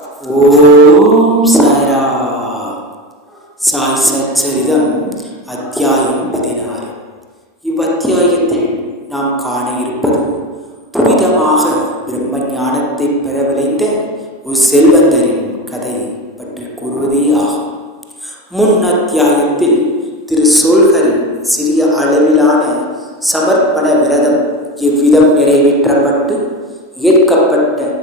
ஓம் சரா சாய் சச்சரிதம் அத்தியாயம் பதினாறு. இவ்வத்தியாயத்தில் நாம் காண இருப்பது துரிதமாக பிரம்ம ஞானத்தை பெற விளைந்த ஒரு செல்வந்தரின் கதை பற்றி கூறுவதே ஆகும். முன் அத்தியாயத்தில் திரு சோல்கரின் சிறிய அளவிலான சமர்ப்பண விரதம் எவ்விதம் நிறைவேற்றப்பட்டு ஏற்கப்பட்ட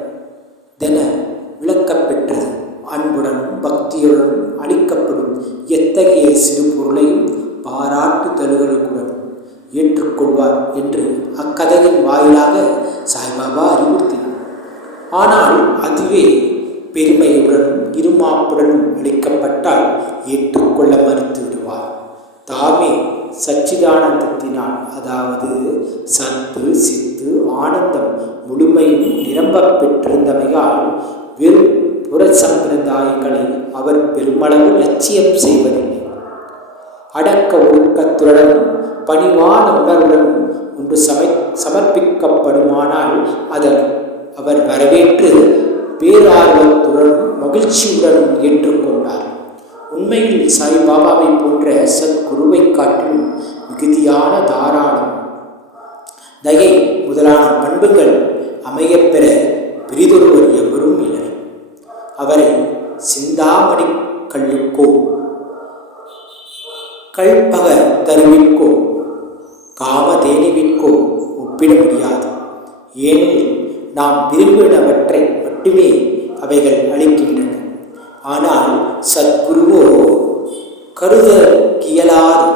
சிறு பொருளையும் தழுவலுக்குடன் ஏற்றுக்கொள்வார் என்று அக்கதையின் வாயிலாக சாய்பாபா அறிவுறுத்தினார். ஆனால் அதுவே பெருமையுடனும் இருமாப்புடனும் அளிக்கப்பட்டால் ஏற்றுக்கொள்ள மறுத்து விடுவார். தாமே சச்சிதானந்தத்தினால் அதாவது சத்து சித்து ஆனந்தம் முழுமையும் நிரம்பப் பெற்றிருந்தமையால் வெறும் புற சம்பிரதாயங்களை அவர் பெருமளவு லட்சியம் செய்வதில்லை. அடக்க ஒழுக்கத்துடனும் பணிவான உணர்வுடனும் ஒன்று சமை சமர்ப்பிக்கப்படுமானால் அதன் அவர் வரவேற்று பேரார்வத்துடனும் மகிழ்ச்சியுடனும் ஏற்றுக்கொண்டார். உண்மையில் சாய்பாபாவை போன்ற சத்குருவை காட்டிலும் மிகுதியான தாராளம். தயை முதலான பண்புகள் அமையப்பெற கல்பக தருவிற்கோ காமதேனிவிற்கோ ஒப்பிட முடியாது ஏனெனில் நாம் விரும்பினவற்றை மட்டுமே அவைகள் அளிக்கின்றன. ஆனால் சத்குருவோ கருத இயலாது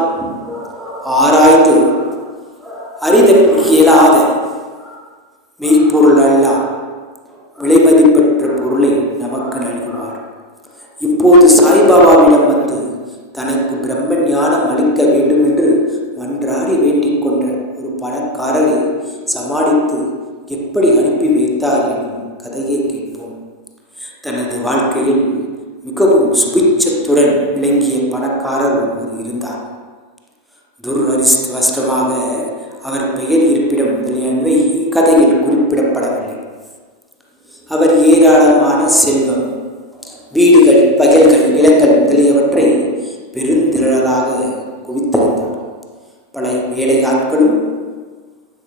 பல வேலையாட்களும்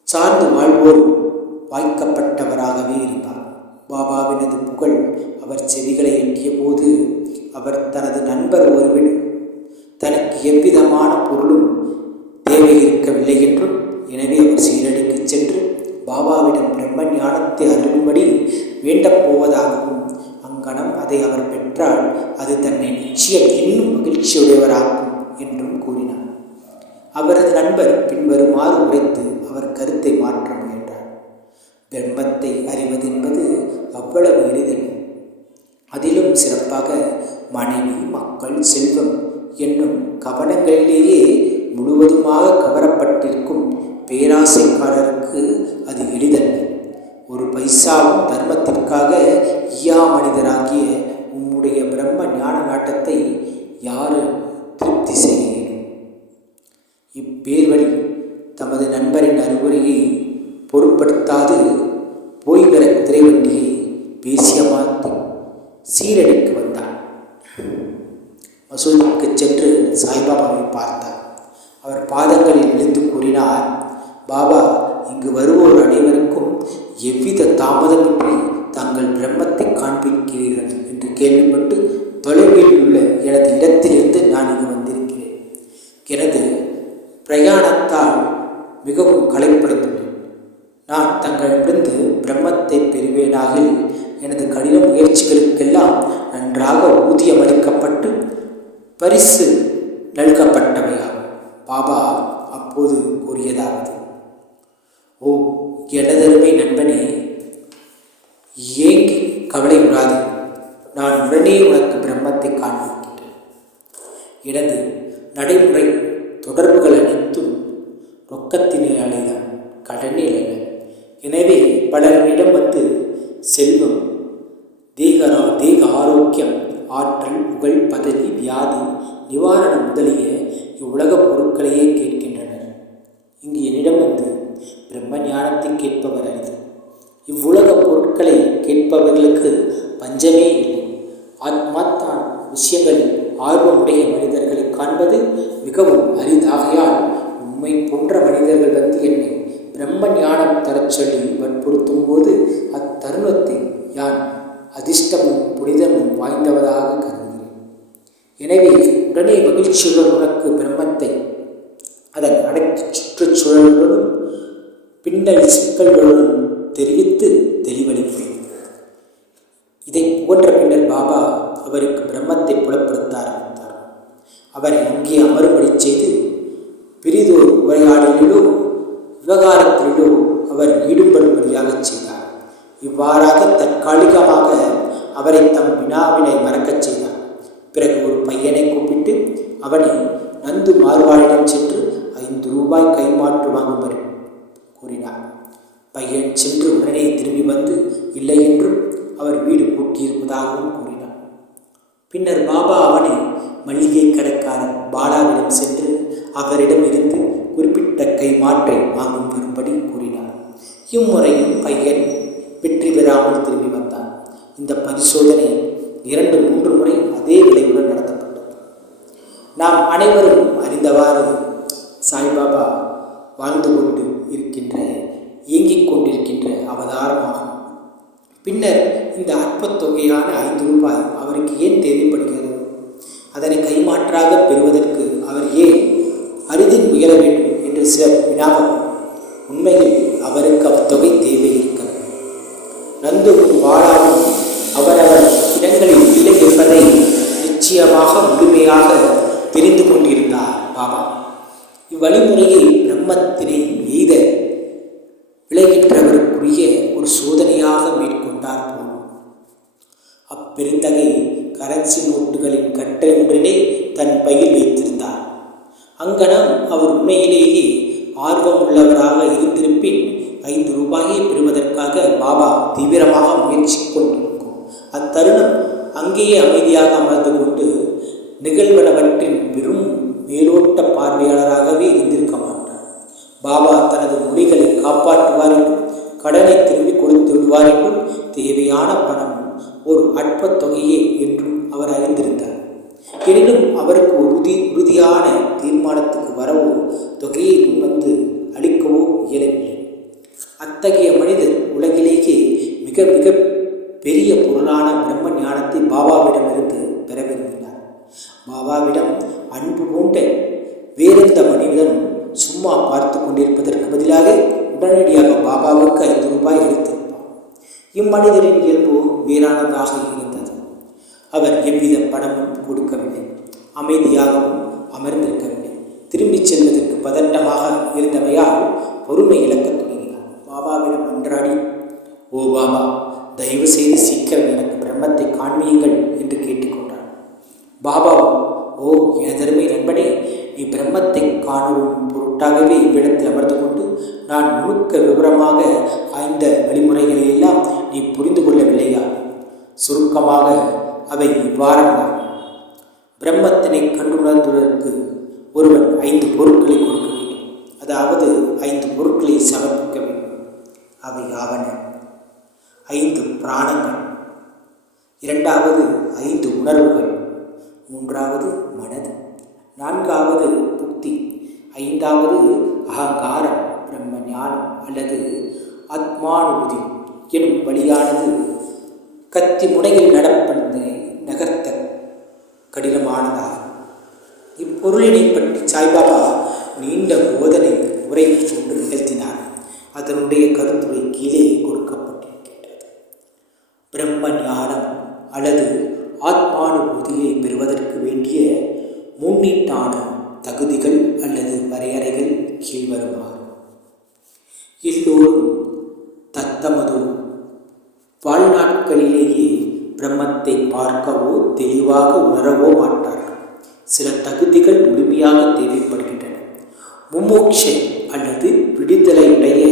சார்ந்து வாழ்வோர் வாய்க்கப்பட்டவராகவே இருந்தார் பாபாவினது புகழ் அவர் செவிகளை எட்டிய போது அவர் தனது நண்பர் ஒருவன் தனக்கு எவ்விதமான பொருளும் தேவை இருக்கவில்லை என்றும் எனவே அவர் சீரடிக்கு சென்று பாபாவிடம் பிரம்ம ஞானத்தை அருளும்படி வேண்டப் போவதாகவும் அங்கனம் அதை அவர் பெற்றால் அது தன்னை நிச்சயம் இன்னும் மகிழ்ச்சியுடையவராகும் என்றும் அவரது நண்பர் பின்வருமாறு உரைத்து அவர் கருத்தை மாற்ற முயன்றார். பிரம்மத்தை அறிவதென்பது அவ்வளவு எளிதல் அதிலும் சிறப்பாக மனைவி மக்கள் செல்வம் என்னும் கவனங்களிலேயே முழுவதுமாக கவரப்பட்டிருக்கும் பேராசைக்காரருக்கு அது எளிதல் ஒரு பைசாவும் தர்மத்திற்காக ஈயா மனிதராகிய உம்முடைய பிரம்ம ஞான நாட்டத்தை யாரும் தமது நண்பரின் அறிவுரையை பொருட்படுத்தாது போய்வர திரைவண்டியை பேசிய சீரடிக்கு வந்தார். மசூதிக்கு சென்று சாய்பாபாவை பார்த்தார். அவர் பாதங்களில் விழுந்து கூறினார் பாபா இங்கு வருவோர் அனைவருக்கும் எவ்வித தாமதமின்றி தங்கள் பிரம்ம காண்பிக்கிறீர்கள் என்று கேள்விப்பட்டு தொலைவில் உள்ள எனது இடத்திலிருந்து நான் இங்கு வந்திருக்கிறேன் எனது பிரயாணத்தால் மிகவும் களைப்படைந்துள்ளேன் நான் தங்களிடமிருந்து பிரம்மத்தை பெறுவேனாகில் எனது கடின முயற்சிகளுக்கெல்லாம் நன்றாக ஊதியம் அளிக்கப்பட்டு பரிசு நல்கப்பட்டவையாகும் பாபா அப்போது கூறியதாவது ஓ எனதருமை நண்பனே ஏங்கி கவலை விடாது நான் உடனே உனக்கு பிரம்மத்தை காண்பிக்கின்றேன் எனது நடைமுறை தொடர்புகளை யான் அதிர்ஷ்டமும் புனிதமும் வாய்ந்தவதாக கருதுகிறேன். எனவே உடனே மகிழ்ச்சியுடன் உனக்கு பிரம்மத்தை அதன் அனைத்து சுற்றுச்சூழலுடனும் பின்னல் சிக்கல்களுடன் தெரிவித்து தெளிவளிப்பேன். இதை போன்ற பின்னர் பாபா அவருக்கு பிரம்மத்தை புலப்படுத்த ஆரம்பித்தார். அவரை அங்கே அமரும்படி செய்து பிரிதோர் உரையாடலிலோ விவகாரத்திலோ அவர் ஈடுபடும்படியாக செய்தார் இவ்வாறாக தற்காலிகமாக அவரை தம் வினாவினை மறக்கச் செய்தார் பிறகு ஒரு பையனை கூப்பிட்டு அவனை நந்து மார்வாடிடம் சென்று ஐந்து ரூபாய் கைமாற்று வாங்கும்படி கூறினார். பையன் சென்று உடனே திரும்பி வந்து இல்லை என்றும் அவர் வீடு பூட்டியிருப்பதாகவும் கூறினார். பின்னர் பாபா அவனை மளிகை கடைக்காரன் பாலாவிடம் சென்று அவரிடம் இருந்து குறிப்பிட்ட கைமாற்றை வாங்கும் வரும்படி கூறினார். இம்முறையும் பையன் வெற்றி பெறாமல் திரும்பி வந்தான். இந்த பரிசோதனை இரண்டு மூன்று முறை அதே விளைவுடன் நடத்தப்பட்டது. நாம் அனைவரும் அறிந்தவாறு சாய்பாபா வாழ்ந்து கொண்டு இருக்கின்ற இயங்கிக் கொண்டிருக்கின்ற அவதாரமாகும். பின்னர் இந்த அற்பத் தொகையான ஐந்து ரூபாய் அவருக்கு ஏன் தேவைப்படுகிறது? அதனை கைமாற்றாக பெறுவதற்கு அவர் ஏன் அரிதில் முயல வேண்டும் என்று சிலர் வினாவும் உண்மையில் அவருக்கு அத்தொகை தேவை இருக்கிறது நந்துவும் வாழாவும் அவரவர் இடங்களில் இல்லை என்பதை நிச்சயமாக முழுமையாக தெரிந்து கொண்டிருந்தார் பாபா இவ்வழிமுறையை பிரம்மத்தினை எய்த விளைகின்றவருக்குரிய ஒரு சோதனையாக மேற்கொண்டார் போலும் அப்பெருந்தகை கரன்சி நோட்டுகளின் கட்டை ஒன்றினை தன் பையில் வைத்திருந்தார் அங்கனம் அவர் உண்மையிலேயே ஆர்வமுள்ளவராக இருந்திருப்பின் ஐந்து ரூபாயை பெறுவதற்காக பாபா தீவிரமாக முயற்சி கொண்டிருக்கும் அத்தருணம் அங்கேயே அமைதியாக அமர்ந்து கொண்டு நிகழ்வனவற்றின் வெறும் மேலோட்ட பார்வையாளராகவே இருந்திருக்க மாட்டார். பாபா தனது மொழிகளை காப்பாற்றுவார் என்றும் கடனை திரும்பி கொடுத்து விடுவார் என்றும் தேவையான பணம் ஒரு அற்பத் தொகையே என்றும் அவர் அறிந்திருந்தார். எனினும் அவருக்கு உறுதி உறுதியான தீர்மானத்துக்கு வரவோ தொகையை அம்மாவிடம் அன்பு பூண்ட வேறெந்த மனிதனும் சும்மா பார்த்து கொண்டிருப்பதற்கு பதிலாக உடனடியாக பாபாவுக்கு ஐந்து ரூபாய் அளித்திருப்பார் இம்மனிதரின் இயல்பு வீரானதாக இருந்தது. அவர் எவ்வித பணமும் கொடுக்கவில்லை. அமைதியாகவும் அமர்ந்திருக்கவில்லை. திரும்பிச் செல்வதற்கு பதட்டமாக இருந்தவையால் பொறுமை இழக்கத் தொடங்கினார் பாபாவிடம் மன்றாடி ஓ பாபா தயவு செய்து சீக்கிரம் எனக்கு பிரம்மத்தை காண்பியுங்கள் என்று கேட்டுக்கொண்டார் பாபாவும் ஓ எனதருமை நண்பனே நீ பிரம்மத்தை காணவும் பொருட்டாகவே இவ்விடத்தில் அமர்ந்து கொண்டு நான் முழுக்க விவரமாக ஆய்ந்த வழிமுறைகளை எல்லாம் நீ புரிந்து கொள்ளவில்லையா? சுருக்கமாக அவை இவ்வாறெல்லாம் பிரம்மத்தினை கண்டுணர்ந்ததற்கு ஒருவன் ஐந்து பொருட்களை கொடுக்க வேண்டும். அதாவது ஐந்து பொருட்களை சமர்ப்பிக்க வேண்டும். அவை ஆவன ஐந்து பிராணங்கள். இரண்டாவது ஐந்து உணர்வுகள். மூன்றாவது மனது. நான்காவது புக்தி ஐந்தாவது அகங்காரம் பிரம்ம ஞானம் அல்லது ஆத்மானுபூதி எனும் வழியானது கத்தி முனையில் நடப்பதை நகர்த்த கடினமானதாகும். இப்பொருளினை பற்றி சாய்பாபா நீண்ட போதனை உரை கொண்டு நிகழ்த்தினார். அதனுடைய கருத்துரை கீழே கொடுக்கப்பட்டிருக்கின்றது. பிரம்ம ஞானம் அல்லது ஆத்மானுபூதியை பெறுவதற்கு வேண்டிய முன்னீட்டான தகுதிகள் அல்லது வரையறைகள் கீழ்வருமாறு எல்லோரும் தத்தமது வாழ்நாட்களிலேயே பிரம்மத்தை பார்க்கவோ தெளிவாக உணரவோ மாட்டார்கள். சில தகுதிகள் முழுமையாக தேவைப்படுகின்றன. முமோக்ஷை அல்லது விடுதலையுடைய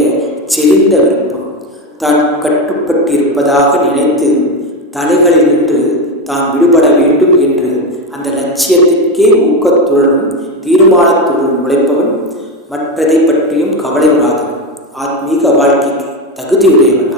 செறிந்த விருப்பம். தான் கட்டுப்பட்டிருப்பதாக நினைத்து தலைகளில் நின்று தான் விடுபட வேண்டும் என்று அந்த லட்சியத்திற்கே ஊக்கத்துடனும் தீர்மானத்துடன் உழைப்பவன் மற்றதை பற்றியும் கவலை விடாதவன் ஆத்மீக வாழ்க்கைக்கு தகுதியுடையவன்.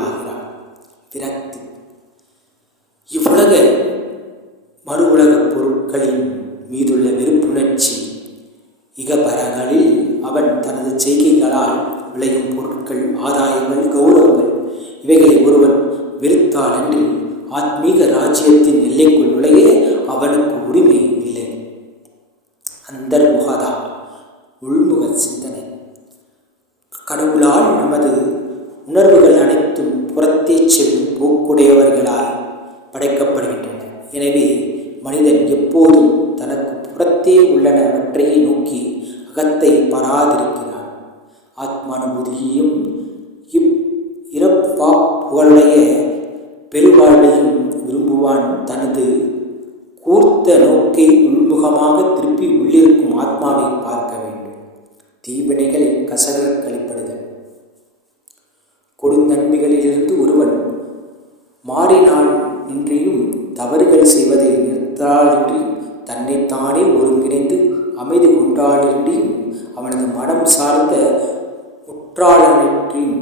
குற்றாலனிற்றின்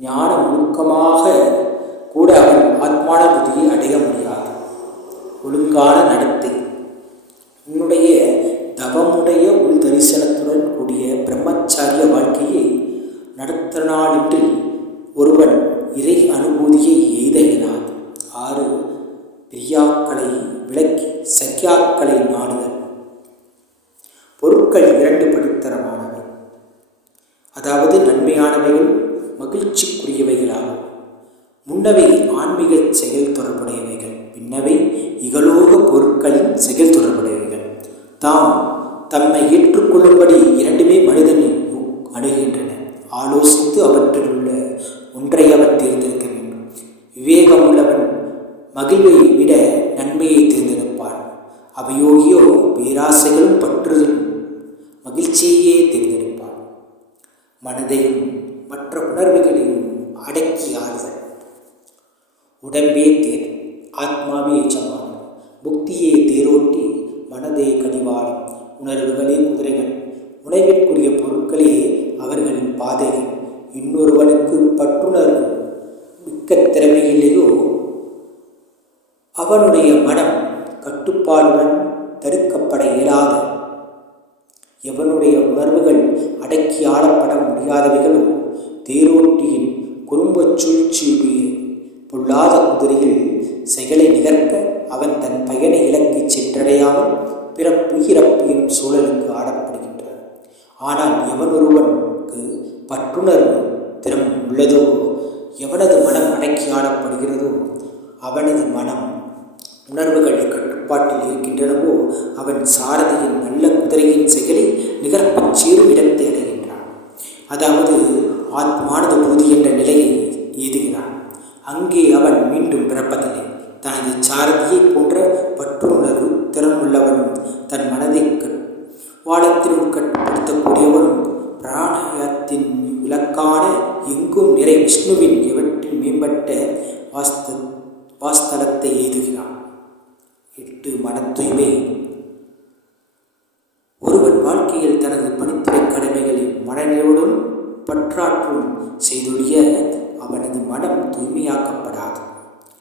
ஞான முழுக்கமாக கூட அவன் ஆத்மான அடைய முடியாது. ஒழுங்கான நடத்தை இன்னொருவனுக்கு பற்றுணர்வு மிக்க திறமையிலேயோ அவனுடைய மனம் கட்டுப்பாடுடன் சாரதியின் நல்ல குதிரையின் செயலை நிகரப்பச் சேரும் இடத்தை அடைகின்றான் அதாவது ஆத்மானது பூதி என்ற நிலையை எய்துகிறான். அங்கே அவன் மீண்டும் பிறப்பதில்லை. தனது சாரதியை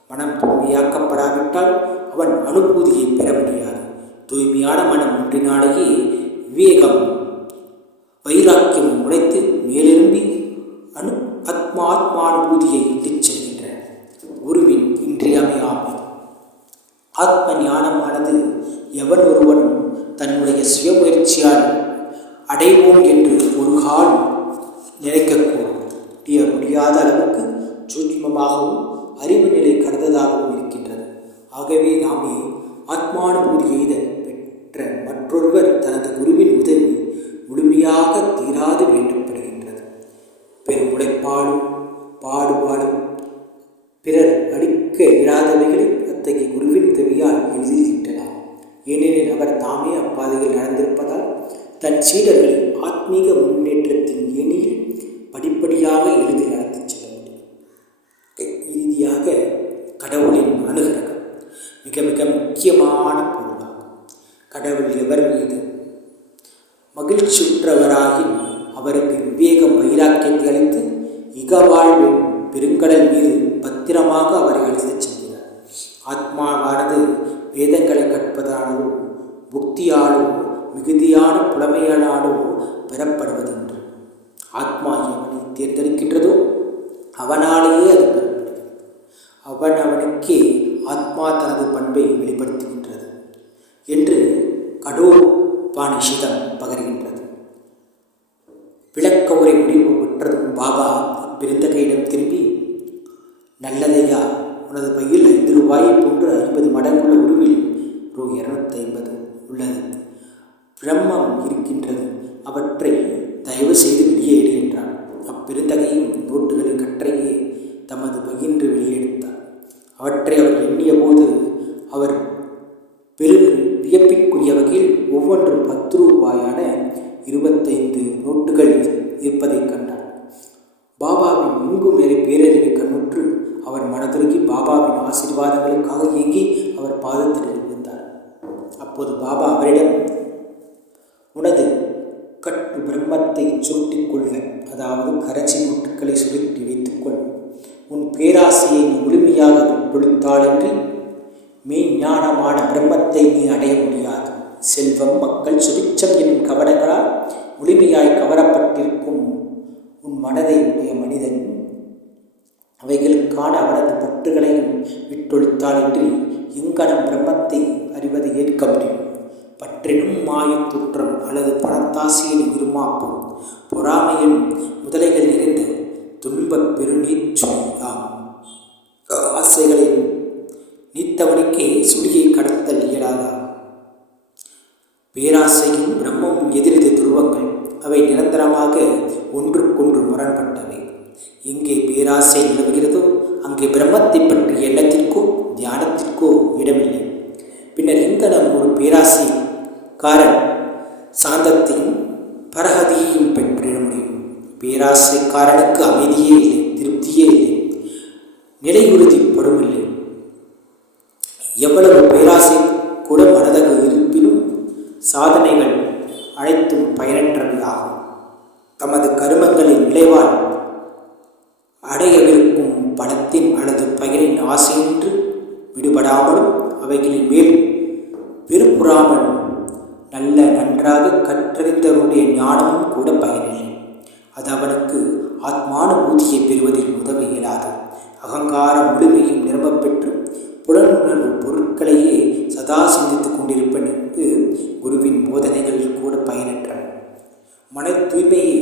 மனம் தூய்மையாக்கப்படாவிட்டால் அவன் அனுபூதியை பெற முடியாது. தூய்மையான மனம் ஒன்றினாலேயே விவேகம் வைராக்கியம் உழைத்து மேலெரும்பி அனு ஆத்மா ஆத்மானுபூதியை இட்டுச் செல்கின்ற குருவின் இன்றியமையாமை ஆத்ம ஞானமானது எவன் ஒருவன் தன்னுடைய சுயமுயற்சியால் அடைவோம் என்று ஒரு கால் நினைக்கக்கூடும். முடியாத அளவுக்கு சூட்சமாகவும் அறிவு நிலை கடந்ததாகவும் இருக்கின்றது. ஆகவே நாமே ஆத்மானுபூதி எய்த பெற்ற மற்றொருவர் தனது குருவின் உதவி முழுமையாக தீராது வேண்டப்படுகின்றது பெரும் உழைப்பாலும் வேதங்களை கற்பதாலோ புக்தியாலோ மிகுதியான புலமையாலும் பெறப்படுவதென்று ஆத்மா எவனை தேர்ந்தெடுக்கின்றதோ அவனாலேயே அது பெறப்படுகிறது. அவன் அவனுக்கே ஆத்மா தனது பண்பை வெளிப்படுத்துகின்றது என்று கடோ கடோபானிஷிதம் அவற்றை அவர் முழுமையாய் கவரப்பட்டிருக்கும் உன் மனதை உடைய மனிதன். அவைகளுக்கான அவனது பற்றுகளையும் விட்டொழித்தாலின்றி எங்கனம் பிரம்மத்தை அறிவதை ஏற்க முடியும். பற்றினும் மாயத் தோற்றம் அல்லது பணத்தாசியின் இருமாப்பும். பொறாமையின் முதலைகள் நிறைந்த துன்பப் பெருநீச்சுழி ஆகும் நீத்தவனுக்கே சுடியை கடத்தல் இயலாதா பேராசையும் அவை நிரந்தரமாக ஒன்றுக்கொன்று முரண்பட்டவை. எங்கே பேராசை நிலவுகிறதோ அங்கே பிரம்மத்தை பற்றிய எண்ணத்திற்கோ தியானத்திற்கோ இடமில்லை. பின்னர் எங்கனம் ஒரு பேராசைக்காரன் சாந்தத்தையும் பரகதியையும் பெற்றிட முடியும்? பேராசைக்காரனுக்கு அமைதியே இல்லை திருப்தியே இல்லை. நிலை அது அவனுக்கு ஆத்மானுபூதியை பெறுவதில் உதவ இயலாது. அகங்காரம் முழுமையும் நிரம்பப் பெற்று புலனுணர்வு பொருட்களையே சதா சிந்தித்துக் கொண்டிருப்பதற்கு குருவின் போதனைகள் கூட பயனற்றன. மன தூய்மையை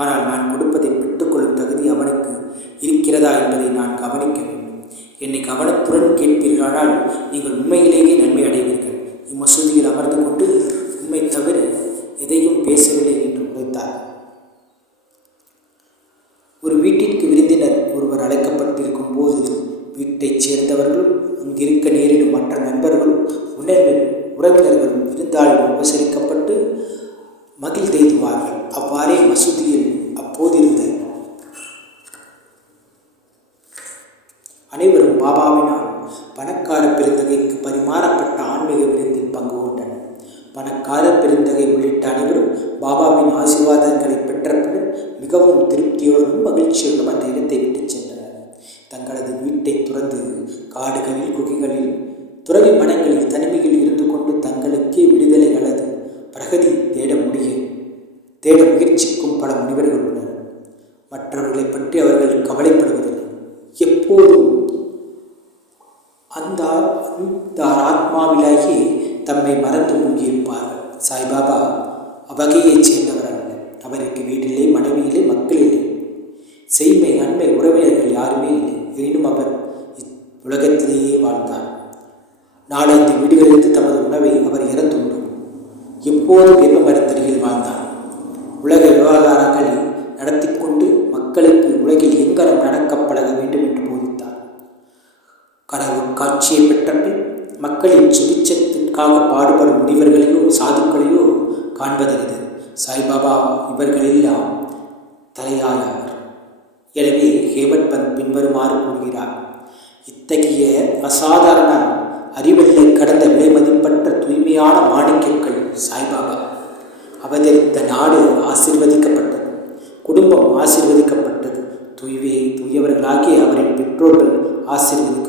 ஆனால் நான் கொடுப்பதை பெற்றுக்கொள்ளும் தகுதி அவனுக்கு இருக்கிறதா என்பதை நான் கவனிக்க வேண்டும். என்னை கவனத்துடன் கேட்பீர்களானால் நீங்கள் உண்மையிலேயே நன்மை அடைவீர்கள். இம்மசூதியில் அமர்ந்து கொண்டு பணக்கார பெருந்தகை உள்ளிட்ட அனைவரும் பாபாவின் ஆசீர்வாதங்களை பெற்ற பின்னர் மிகவும் திருப்தியோடும் மகிழ்ச்சியோடும் அந்த இடத்தை விட்டு சென்றனர். தங்களது வீட்டை துறந்து காடுகளில் குகைகளில் துறவி மனங்களில் தனிமையில் அவதரித்த நாடு ஆசிர்வதிக்கப்பட்டது. குடும்பம் ஆசிர்வதிக்கப்பட்டது. தூய்வே தூயவர்களாகிய அவரின் பெற்றோர்கள் ஆசிர்வதி